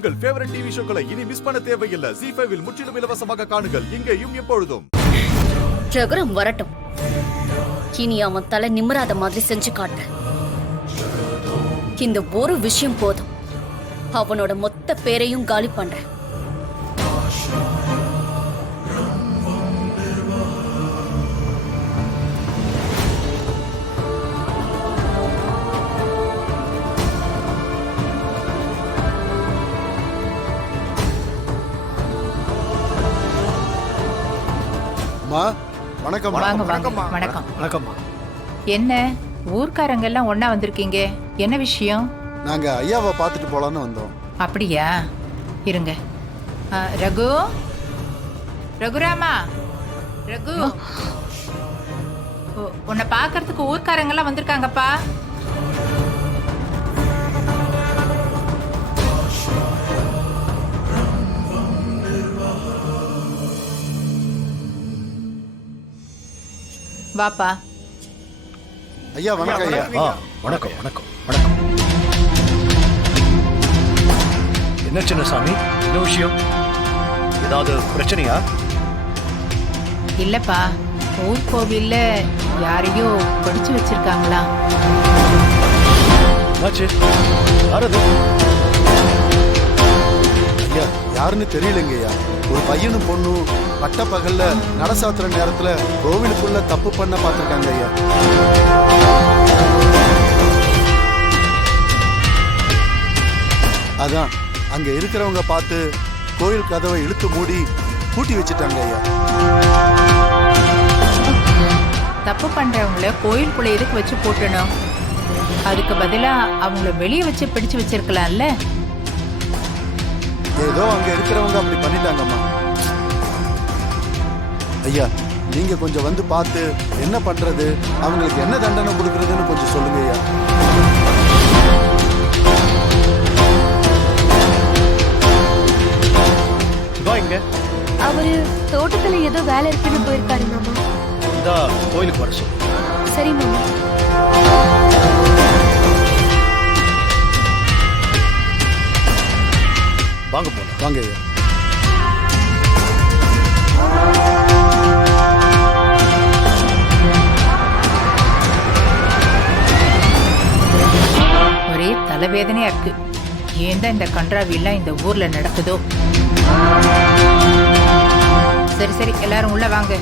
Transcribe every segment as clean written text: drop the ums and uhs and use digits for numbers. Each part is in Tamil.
உங்கள் ஃபேவரட் டிவி ஷோக்களை இனி மிஸ் பண்ண தேவையில்லை. ZEE5 இல் முற்றிலும் இலவசமாக காணுங்கள். இங்கேயும் எப்பொழுதும். ரகுரம் வரட்டும். இனி அவன் தலை நிம்மராத மாதிரி செஞ்சு காட்டு. இந்த ஒரு விஷயம் போதும். அவனோட மொத்த பேரையும் காலி பண்றேன். வணக்கம். வணக்கம். என்ன ஊர்க்காரங்க எல்லாம் ஒண்ணா வந்திருக்கீங்க? என்ன விஷயம்? நாங்க ஐயாவை பார்த்துட்டு போலான்னு வந்தோம். அப்படியா? இருங்க. ரகு, ரகுராமா, ரகு, உன்னை பாக்குறதுக்கு ஊர்க்காரங்க எல்லாம் வந்திருக்காங்கப்பா. வாப்பா. ஐயா வணக்கம். ஐயா வணக்கம். வணக்கம் வணக்கம். என்ன சின்னசாமி, என்ன விஷயம்? ஏதாவது பிரச்சனையா? இல்லப்பா, ஊர் கோவில்ல யாரையோ படிச்சு வச்சிருக்காங்களா? ஐயா யாருன்னு தெரியலங்க ஐயா. ஒரு பையனும் பொண்ணும் பட்ட பகல்ல நட சாத்துற நேரத்துல கோவிலுக்குள்ள தப்பு பண்ண பார்த்திருக்காங்க ஐயா. அதான் அங்க இருக்கிறவங்க பார்த்து கோயில் கதவை இழுத்து மூடி பூட்டி வச்சுட்டாங்க ஐயா. தப்பு பண்றவங்கள கோயிலுக்குள்ள எதுக்கு வச்சு போட்டணும்? அதுக்கு பதிலா அவங்கள வெளியே வச்சு பிடிச்சு வச்சிருக்கலாம்ல. ஏதோ அங்க இருக்கிறவங்க அப்படி பண்ணிட்டாங்கம்மா. ஐயா நீங்க கொஞ்சம் வந்து பார்த்து என்ன பண்றது, அவங்களுக்கு என்ன தண்டனை கொடுக்கறதுன்னு கொஞ்சம் சொல்லுங்க ஐயா. அவரு தோட்டத்துல ஏதோ வேலை இருக்குன்னு போயிருக்காரு மாமா. இந்த கோயிலுக்கு வர சொல்லு. சரி மாமா. வாங்க போலாம். வாங்க ஐயா. ஒரே தலைவேதனையா இருக்கு. ஏன் தான் இந்த கன்றாவி எல்லாம் இந்த ஊர்ல நடக்குதோ? சரி சரி, எல்லாரும் உள்ள வாங்க.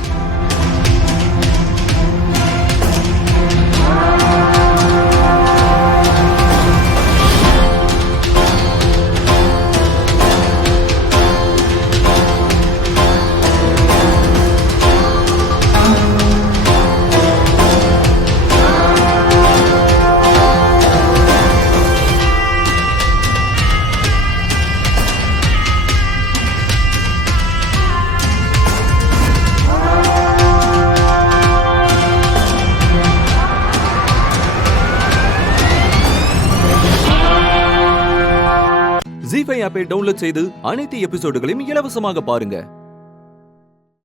ZEE5 ஆப்பை டவுன்லோட் செய்து அனைத்து எபிசோடுகளையும் இலவசமாக பாருங்க.